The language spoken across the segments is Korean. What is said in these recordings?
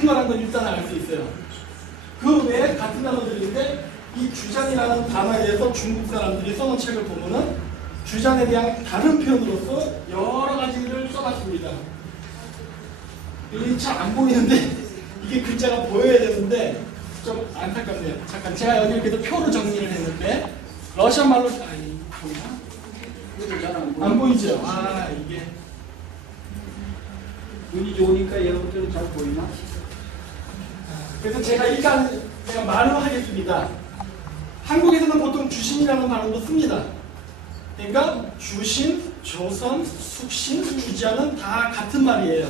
같은 거라는 걸 일단 알 수 있어요. 그 외에 같은 단어들인데 이 주잔이라는 단어에 대해서 중국 사람들이 써놓은 책을 보면은 주잔에 대한 다른 표현으로서 여러 가지를 써봤습니다. 이게 잘 안 보이는데 이게 글자가 보여야 되는데 좀 안타깝네요. 잠깐 제가 여기 이렇게 표로 정리를 했는데 러시아 말로 보이나? 안 보이죠? 아 이게 눈이 좋으니까 여러분들은 잘 보이나? 그래서 제가 일단 말을 하겠습니다. 한국에서는 보통 주신이라는 말도 씁니다. 그러니까 주신, 조선, 숙신, 주자는 다 같은 말이에요.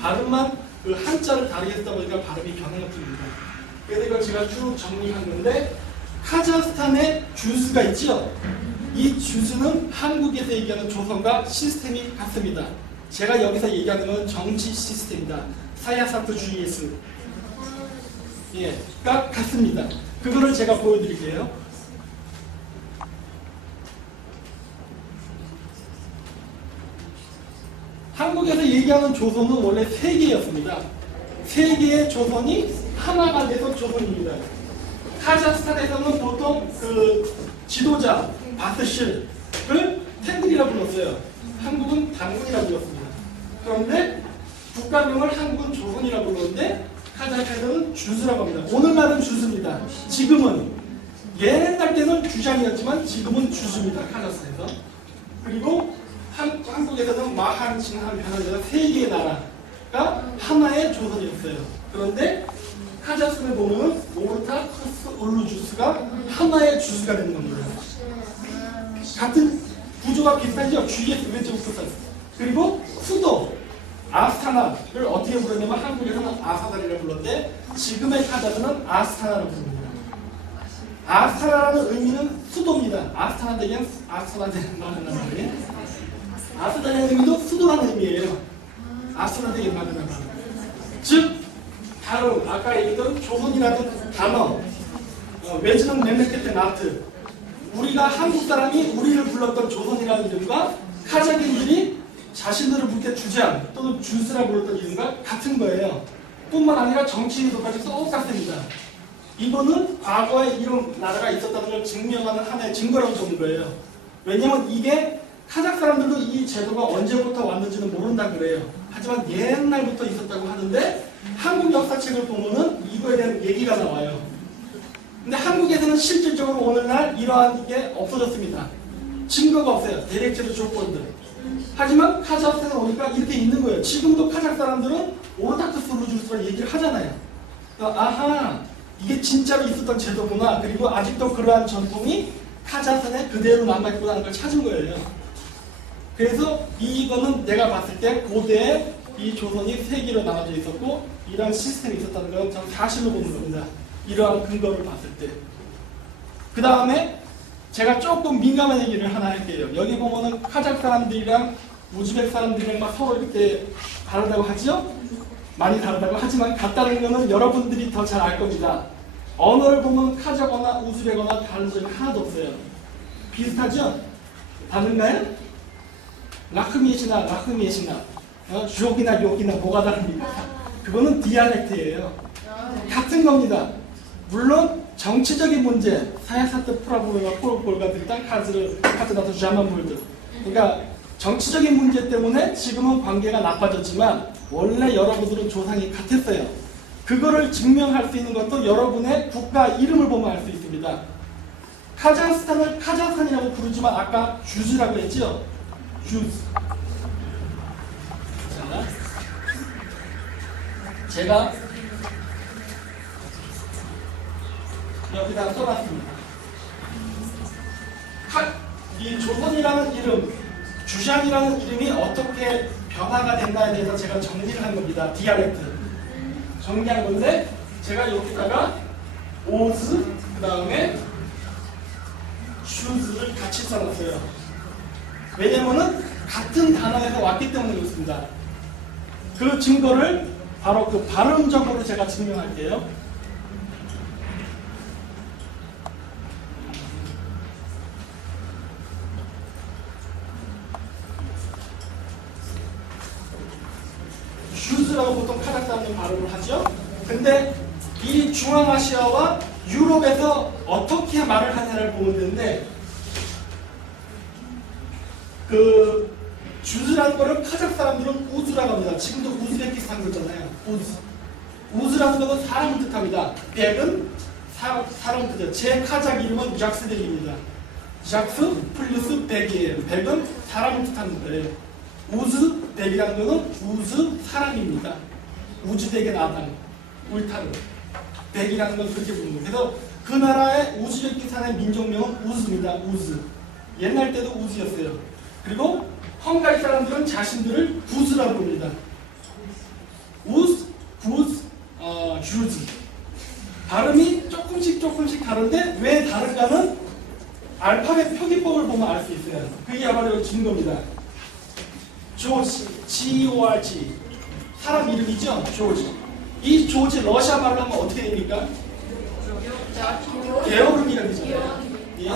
발음만 그 한자를 다르게 쓰다 보니까 발음이 변화가 듭니다. 그래서 이걸 제가 쭉 정리한 건데 카자흐스탄에 주스가 있죠. 이 주스는 한국에서 얘기하는 조선과 시스템이 같습니다. 제가 여기서 얘기하는 건 정치 시스템이다. 사야사트 주의예스. 예, 가 같습니다. 그거를 제가 보여드릴게요. 한국에서 얘기하는 조선은 원래 세 개였습니다. 세 개의 조선이 하나가 돼서 조선입니다. 카자흐스탄에서는 보통 그 지도자 바스실을 탱글이라고 불렀어요. 한국은 단군이라고 불렀습니다. 그런데 국가명을 한국은 조선이라고 불렀는데 카자흐스탄에서는 주스라고 합니다. 오늘날은 주스입니다. 지금은 옛날 때는 주장이었지만 지금은 주스입니다. 카자흐스탄에서. 그리고 한국에서는 마한, 진한, 변화되는 세 개의 나라가 하나의 조선이었어요. 그런데 카자흐스탄에 보면 오르타, 크스, 울루주스가 하나의 주스가 되는 겁니다. 같은 구조가 비슷하죠? 주위에 왼쪽부터 그리고 수도 아스타나를 어떻게 부르냐면 한국에서는 아사다리를 불렀는데 지금의 카자흐는 아스타나를 부릅니다. 아스타나라는 의미는 수도입니다. 아스타나 대견 아스타나 대견 말이에요. 아스타나의 의미도 수도라는 의미예요. 아스타나 대견 말이에요. 즉 다른 아까 얘기했던 조선이라는 단어 외지는 멤메케테 나트 우리가 한국 사람이 우리를 불렀던 조선이라는 이름과 카자흐인들이 자신들을 부를 때 주장 또는 주스라 불렀던 이름과 같은 거예요. 뿐만 아니라 정치인도까지 똑같습니다. 이거는 과거에 이런 나라가 있었다는 걸 증명하는 하나의 증거라고 보는 거예요. 왜냐면 이게 카자흐 사람들도 이 제도가 언제부터 왔는지는 모른다 그래요. 하지만 옛날부터 있었다고 하는데 한국 역사책을 보면은 이거에 대한 얘기가 나와요. 근데 한국에서는 실질적으로 오늘날 이러한 게 없어졌습니다. 증거가 없어요. 대략적인 조건들. 하지만 카자흐스탄에 오니까 이렇게 있는 거예요. 지금도 카자흐 사람들은 오르타크스 루주스라고 얘기를 하잖아요. 그러니까 아하 이게 진짜로 있었던 제도구나. 그리고 아직도 그러한 전통이 카자흐스탄에 그대로 남아있구나 하는 걸 찾은 거예요. 그래서 이거는 내가 봤을 때 고대에 이 조선이 세 개로 나눠져 있었고 이러한 시스템이 있었다는 건 저는 사실로 보는 겁니다. 이러한 근거를 봤을 때. 그 다음에 제가 조금 민감한 얘기를 하나 할게요. 여기 보면은 카자흐 사람들이랑 우즈벡 사람들이랑 막 서로 이렇게 다르다고 하죠? 많이 다르다고 하지만 같다는 거는 여러분들이 더 잘 알 겁니다. 언어를 보면 카자흐거나 우즈벡거나 다른 점이 하나도 없어요. 비슷하죠? 다른가요? 라흐미에시나 욕이나 뭐가 다릅니까? 그거는 디알렉트예요. 같은 겁니다. 물론 정치적인 문제, 사야사트 프라브가 폴가들이랑 카즈나도 자만물들. 그러니까 정치적인 문제 때문에 지금은 관계가 나빠졌지만 원래 여러분들은 조상이 같았어요. 그거를 증명할 수 있는 것도 여러분의 국가 이름을 보면 알 수 있습니다. 카자흐스탄을 카자흐스탄이라고 부르지만 아까 주즈라고 했죠? 주즈. 자, 제가 여기다 써놨습니다. 이 조선이라는 이름, 주장이라는 이름이 어떻게 변화가 됐나에 대해서 제가 정리를 한 겁니다. 디알렉트. 정리한 건데, 제가 여기다가 오즈, 그 다음에 슈즈를 같이 써놨어요. 왜냐면은 같은 단어에서 왔기 때문에 그렇습니다. 그 증거를 바로 그 발음적으로 제가 증명할게요. 슈즈라고 보통 카자흐 우즈라는 발음을 하죠. 근데 이 중앙아시아와 유럽에서 어떻게 말을 하냐를 보면 되는데, 그 주즈라는 거를 카자흐 사람들은 우즈라고 합니다. 지금도 우즈베키스탄 그러잖아요. 우즈라는 것은 사람을 뜻합니다. 백은 사람 뜻이에요. 제 카자흐 이름은 작스덱입니다. 작스 플러스 백이에요. 백은 사람을 뜻하는 거예요. 우즈백이라는 것은 우즈 사람입니다. 우즈백의 아담, 울타르. 백이라는 건 그렇게 부르는 거예요. 그래서 그 나라의 우즈베키스탄의 민족명은 우즈입니다. 우즈. 옛날 때도 우즈였어요. 그리고 헝가리 사람들은 자신들을 구즈라고 부릅니다. 우즈, 구즈, 주즈. 발음이 조금씩 다른데 왜 다른가는 알파벳 표기법을 보면 알 수 있어요. 그게 바로 증거입니다. 조지, G-O-R-G. 사람 이름이죠? 조지. 이 조지 러시아 말로 하면 어떻게 됩니까? 게오르기라고 하잖아요. 예.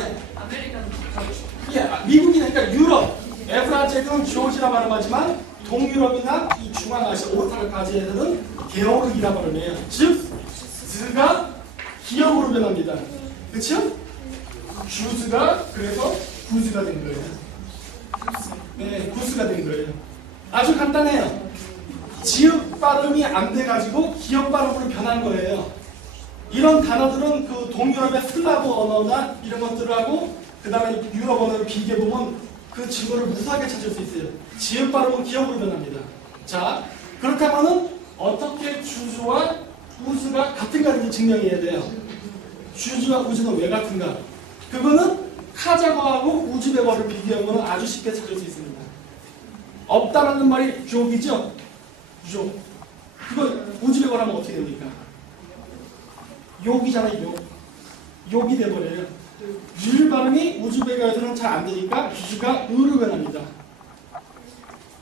예, 미국이니까 유럽, 에프라제는 조지라 발음하지만 동유럽이나 이 중앙아시아 오르타르까지에서는 게오르기라 발음해요. 즉, 즈가 기역으로 변합니다. 그렇죠? 주즈가 그래서 구즈가 된 거예요. 네, 구스가 된 거예요. 아주 간단해요. 지읒 발음이 안 돼가지고 기역 발음으로 변한 거예요. 이런 단어들은 그 동유럽의 슬라브 언어나 이런 것들하고 그 다음에 유럽 언어를 비교해보면 그 증거를 무수하게 찾을 수 있어요. 지읒 발음은 기역으로 변합니다. 자, 그렇다면은 어떻게 주즈와 우즈가 같은가를 증명해야 돼요. 주즈와 우즈는 왜 같은가? 그거는 카자흐하고 우즈베거를 비교하면 아주 쉽게 찾을 수 있습니다. 없다라는 말이 족이죠? 족. 그거 우즈베거로 하면 어떻게 됩니까? 욕이잖아요, 욕. 욕이 돼버려요. 줄 발음이 우즈베거에서는 잘 안 되니까 주주가 으로 변합니다.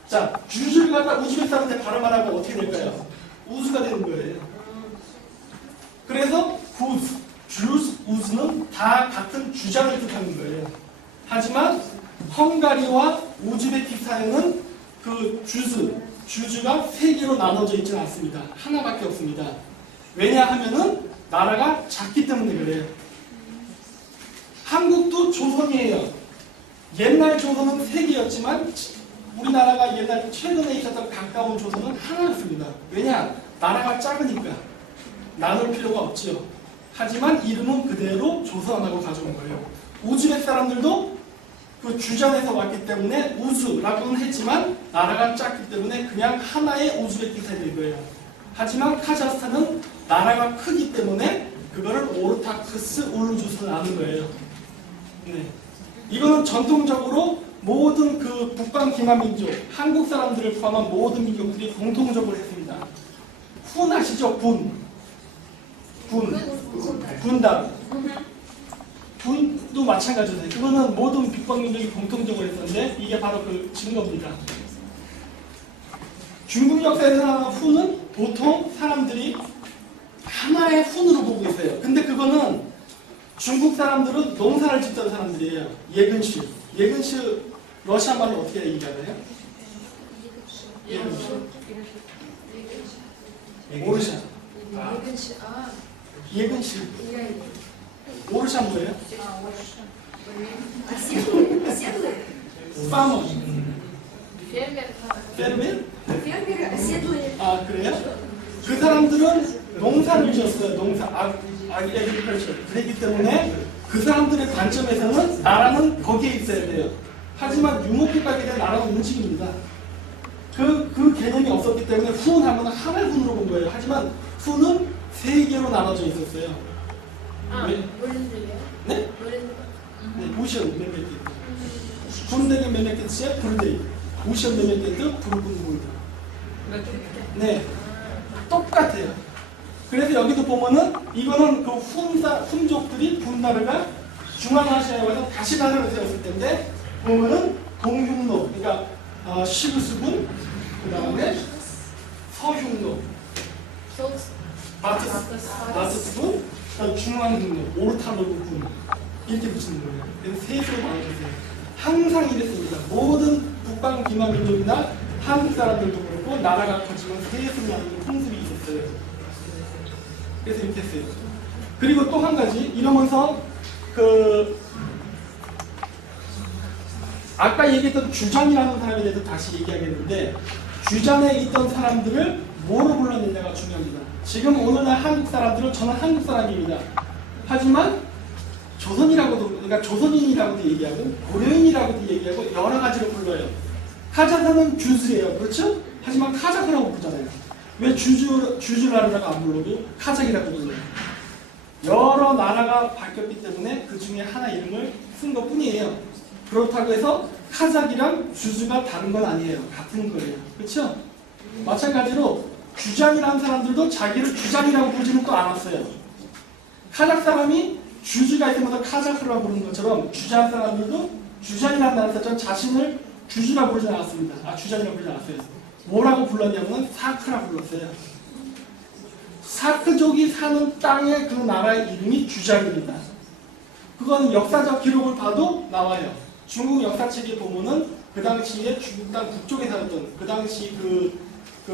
자, 주주를 갖다 우즈베크 사람한테 발음하라고 어떻게 될까요? 우즈가 되는 거예요. 그래서 구즈, 주스, 우즈는 다 같은 주장을 뜻하는 거예요. 하지만 헝가리와 우즈베키스탄에는 그 주주가 세 개로 나눠져 있지는 않습니다. 하나밖에 없습니다. 왜냐하면은 나라가 작기 때문에 그래요. 한국도 조선이에요. 옛날 조선은 세 개였지만 우리나라가 옛날 최근에 있었던 가까운 조선은 하나였습니다. 왜냐? 나라가 작으니까 나눌 필요가 없지요. 하지만 이름은 그대로 조선하고 가져온 거예요. 우즈벡 사람들도 그 주전에서 왔기 때문에 우즈라고는 했지만 나라가 작기 때문에 그냥 하나의 우즈베키스탄이 된 거예요. 하지만 카자흐스탄은 나라가 크기 때문에 그거를 오르타크스 울루주스를 아는 거예요. 네. 이거는 전통적으로 모든 그 북방 기마민족, 한국 사람들을 포함한 모든 민족들이 공통적으로 했습니다. 군 아시죠? 군단. 군도 마찬가지예요. 그거는 모든 북방 민족이 공통적으로 했었는데 이게 바로 그 증거입니다. 중국 역사에서 나오는 훈은 보통 사람들이 하나의 훈으로 보고 있어요. 근데 그거는 중국 사람들은 농사를 짓던 사람들이에요. 예근시. 예근시 러시아 말로 어떻게 얘기하나요? 예근시. 오르샤. 예근시. 오르샤 뭐예요? 파머. 페르메? 아, 그래요? 그 사람들은 농사를 지었어요. 농사. 아그리컬처. 그렇기 때문에 그 사람들의 관점에서는 나라는 거기에 있어야 돼요. 하지만 유목국가에 대한 나라는 움직입니다. 그 개념이 없었기 때문에 훈하면 하나의 훈으로 본 거예요. 하지만 훈은 세 개로 나눠져 있었어요. 왜? 네? 네, 우시언 몇몇 개. 군대는 몇몇 개째 불대. 우시언 몇몇 개도 불군 모이다. 네, 똑같아요. 그래서 여기도 보면은 이거는 그 훈족들이 분나라가 중앙아시아에 와서 다시 나라를 세웠을 텐데 보면은 동흉노, 그러니까 시루스군, 그 다음에 서흉노, 바트스군, 중앙흉노, 오르타노군 이렇게 붙이는 거예요. 그래서 셋으로 나눠졌어요. 항상 이랬습니다. 모든 북방 기마민족이나 한국 사람들도 그렇고 있고 나라가 커지면 세습이라는 풍습이 있었어요. 그래서 이렇게 했어요. 그리고 또 한 가지 이러면서 아까 얘기했던 주전이라는 사람에 대해서 다시 얘기하겠는데 주전에 있던 사람들을 뭐로 불렀느냐가 중요합니다. 지금 오늘날 한국 사람들은 저는 한국 사람입니다. 하지만 조선이라고도 그러니까 조선인이라고도 얘기하고 고려인이라고도 얘기하고 여러 가지로 불러요. 카자흐는 주즈예요. 그렇죠? 하지만 카자흐라고 부르잖아요. 왜 주주라고 안 불러도 카자흐라고 불러요. 여러 나라가 바뀌었기 때문에 그 중에 하나 이름을 쓴 것 뿐이에요. 그렇다고 해서 카자흐랑 주주가 다른 건 아니에요. 같은 거예요. 그렇죠? 마찬가지로 주장이라는 사람들도 자기를 주장이라고 부르지는 또 않았어요. 카자흐 사람이 주주가 있으면서 카자흐라고 부르는 것처럼 주장 사람들도 주장이라는 나라에서 자신을 주주라고 부르지 않았습니다. 주장이라고 부르지 않았어요. 뭐라고 불렀냐면 사크라고 불렀어요. 사크족이 사는 땅의 그 나라의 이름이 주장입니다. 그건 역사적 기록을 봐도 나와요. 중국 역사책에 보면은 그 당시에 중국 땅 북쪽에 살았던 그 당시 그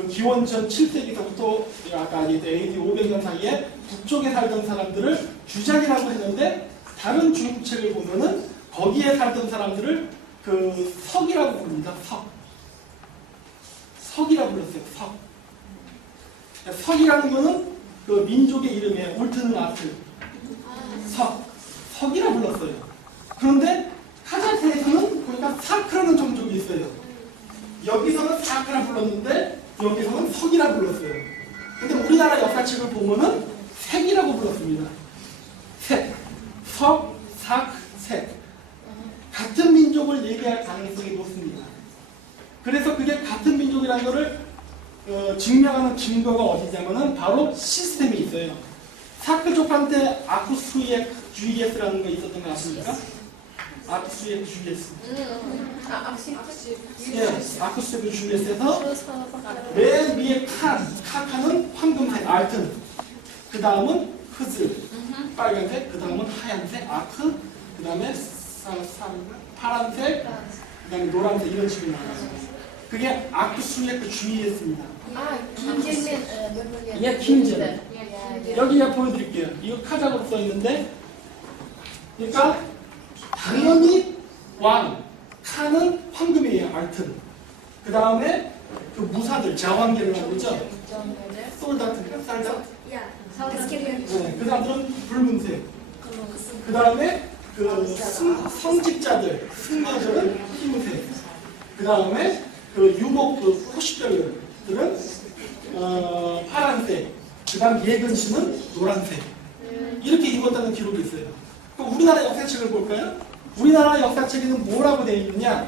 기원전 7세기서부터 아까 얘기했던 AD 500년 사이에 북쪽에 살던 사람들을 주장이라고 했는데 다른 중국 책을 보면은 거기에 살던 사람들을 그 석이라고 부릅니다. 석이라고 불렀어요. 석이라는 거는 그 민족의 이름이에요. 울트는 아트. 석이라고 불렀어요. 그런데 카자흐에서는 그러니까 사크라는 종족이 있어요. 여기서는 사크라 불렀는데 여기서는 석이라고 불렀어요. 근데 우리나라 역사책을 보면은 색이라고 불렀습니다. 석, 삭, 색. 같은 민족을 얘기할 가능성이 높습니다. 그래서 그게 같은 민족이라는 것을 증명하는 증거가 어디냐면은 바로 시스템이 있어요. 사크족한테 아쿠스의 GS라는 거 있었던 거 아십니까? 아쿠스의 GS. 아쿠스의 GS에서 맨 위에 카카는 황금색, 알튼. 그 다음은 흐즈, 빨간색. 그 다음은 하얀색, 아크. 그 다음에 파란색. 그 다음에 노란색 이런 식으로 나와요. 그게 아쿠스의 그 GS입니다. 예, 김제. 여기 제가 보여드릴게요. 이거 카자흐로 써 있는데, 그러니까 당연히 왕, 카는 황금이에요. 알튼. 그 다음에 그 무사들, 자왕계라고 그러죠. 솔다트, 살다. 네, 그 다음은 붉은색. 그 다음에 그 성직자들, 승려들은 흰색. 그 다음에 그 유목 그 호식별들은 파란색. 그 다음 예근신은 노란색. 이렇게 입었다는 기록이 있어요. 그럼 우리나라 역사책을 볼까요? 우리나라 역사책에는 뭐라고 되어 있느냐?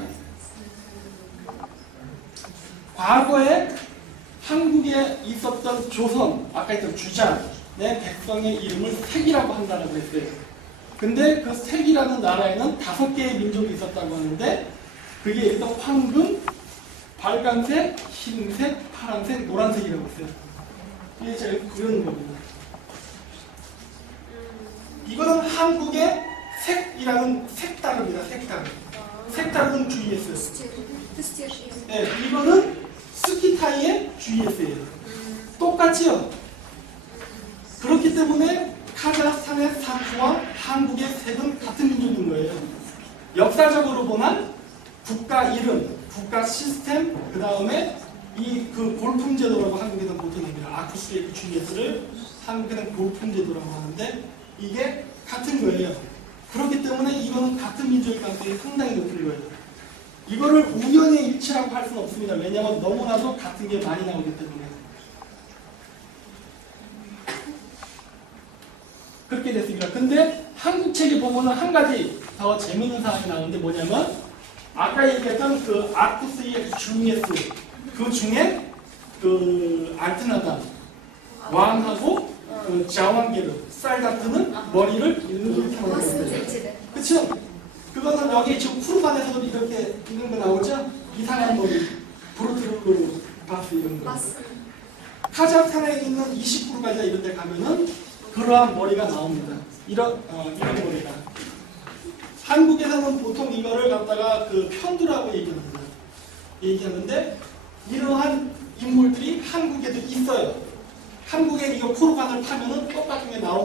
과거에 한국에 있었던 조선, 아까 했던 주장의 백성의 이름을 색이라고 한다고 했어요. 근데 그 색이라는 나라에는 5개의 민족이 있었다고 하는데 그게 일단 황금, 빨간색, 흰색, 파란색, 노란색이라고 했어요. 이게 제가 그리는 겁니다. 이거는 한국의 색이라는 색다릅니다. 색다른 GS. 네, 이거는 스키타이의 GS예요. 똑같죠? 그렇기 때문에 카자흐스탄의 사크와 한국의 색은 같은 민족인 거예요. 역사적으로 보면 국가 이름, 국가 시스템, 그 다음에 이 그 골품제도라고 한국에서는 보통 얘기해요. 아쿠스의 GS를 한국에는 골품제도라고 하는데 이게 같은 거예요. 그렇기 때문에 이거는 같은 민족일 가능성이 상당히 높은 거예요. 이거를 우연의 일치라고 할 수는 없습니다. 왜냐하면 너무나도 같은 게 많이 나오기 때문에. 그렇게 됐습니다. 근데 한국 책에 보면은 한 가지 더 재밌는 사항이 나오는데 뭐냐면 아까 얘기했던 그 아쿠스의 GS 그 중에 그 알트나단 왕하고 그 자왕게르 살다트는 머리를 이렇게 하고 있어요. 그렇죠? 그거는 여기 지금 쿠르반에서도 이렇게 있는 거 나오죠? 이상한 머리, 브루트르 바스 이런 거. 카자흐스탄에 있는 20%까지 이런 데 가면은 그러한 머리가 나옵니다. 이런 머리가. 한국에서는 보통 이거를 갖다가 그 편두라고 얘기하는데 이러한 인물들이 한국에도 있어요. 한국에 이거 포르간을 파면은